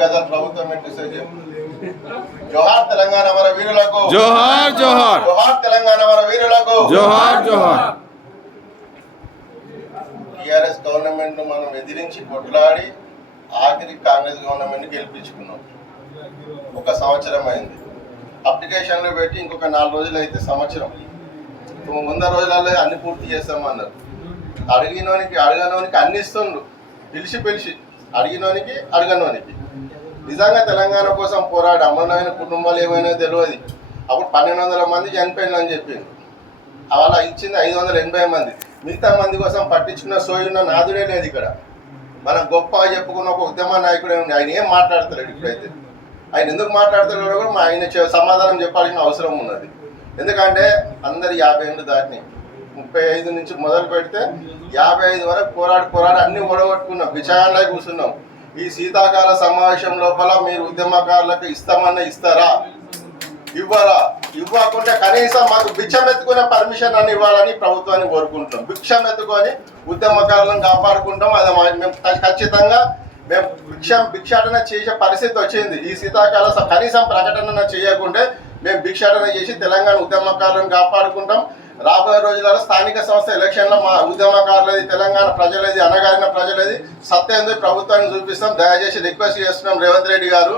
గజల్ ప్రభుత్వం జోహార్ తెలంగాణ మన వీరులకు, జోహార్ జోహార్, జోహార్ తెలంగాణ మన వీరులకు, జోహార్ జోహార్. టిఆర్ఎస్ గవర్నమెంట్ మనం ఎదిరించి కొట్లాడి ఆఖరి కాంగ్రెస్ గవర్నమెంట్ గెలిపించుకున్నాం. 1 సంవత్సరం అయింది. అప్లికేషన్లు పెట్టి ఇంకొక 4 రోజులు అయితే సంవత్సరం. 100 రోజులలో అన్ని పూర్తి చేస్తామన్నారు. అడగనోనికి అన్ని ఇస్తుండ్రు, పిలిచి అడిగినోనికి అడగనోనికి. నిజంగా తెలంగాణ కోసం పోరాడి అమరమైన కుటుంబాలు ఏమైనా తెలియదు. అప్పుడు 1200 మంది చనిపోయిందని చెప్పింది. అలా ఇచ్చింది 580 మంది. మిగతా మంది కోసం పట్టించుకున్న సోయున్న నాదుడే లేదు ఇక్కడ. మనం గొప్పగా చెప్పుకున్న ఒక ఉద్యమ నాయకుడే ఉంది. ఆయన ఏం మాట్లాడతాడు ఇప్పుడైతే? ఆయన ఎందుకు మాట్లాడతాడో కూడా ఆయన సమాధానం చెప్పాల్సిన అవసరం ఉన్నది. ఎందుకంటే అందరు 50 ఏళ్ళు దాటినాయి. 35 నుంచి మొదలు పెడితే 55 వరకు పోరాడి అన్ని ఓడగొట్టుకున్నాం. విషయాల్లో కూర్చున్నాం. ఈ శీతాకాల సమావేశం లోపల మీరు ఉద్యమకారులకు ఇస్తామన్నా ఇస్తారా? ఇవ్వరా? ఇవ్వకుండా కనీసం మాకు భిక్షం ఎత్తుకునే పర్మిషన్ అని ఇవ్వాలని ప్రభుత్వాన్ని కోరుకుంటున్నాం. భిక్షం ఎత్తుకొని ఉద్యమకారులను కాపాడుకుంటాం. అది మేము ఖచ్చితంగా మేము భిక్షాటన చేసే పరిస్థితి వచ్చింది. ఈ శీతాకాల కనీసం ప్రకటన చేయకుంటే మేము భిక్షాటన చేసి తెలంగాణ ఉద్యమకారులను కాపాడుకుంటాం. రాబోయే రోజులలో స్థానిక సంస్థ ఎలక్షన్లో మా ఉద్యమకారులది, తెలంగాణ ప్రజలది, అనగారిన ప్రజలది సత్యంది ప్రభుత్వాన్ని చూపిస్తాం. దయచేసి రిక్వెస్ట్ చేస్తున్నాం రేవంత్ రెడ్డి గారు,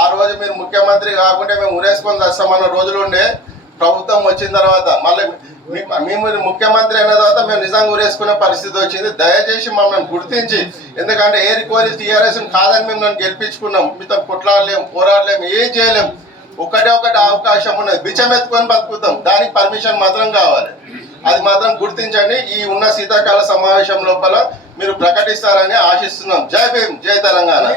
ఆ రోజు మీరు ముఖ్యమంత్రి కాకుంటే మేము ఉరేసుకొని వస్తామన్న రోజులు ఉండే. ప్రభుత్వం వచ్చిన తర్వాత మళ్ళీ మేము ముఖ్యమంత్రి అయిన తర్వాత మేము నిజంగా ఉరేసుకునే పరిస్థితి వచ్చింది. దయచేసి మమ్మల్ని గుర్తించి, ఎందుకంటే ఏరి కోరి టీఆర్ఎస్ కాదని మేము నన్ను గెలిపించుకున్నాం. మీతో కొట్లాడలేము, పోరాడలేము, ఏం చేయలేము. ఒకటే అవకాశం ఉన్నది, బిచ్చం ఎత్తుకొని బతుకుతాం. దానికి పర్మిషన్ మాత్రం కావాలి. అది మాత్రం గుర్తించండి. ఈ ఉన్న శీతాకాల సమావేశం లోపల మీరు ప్రకటిస్తారని ఆశిస్తున్నాం. జై భీమ్, జై తెలంగాణ.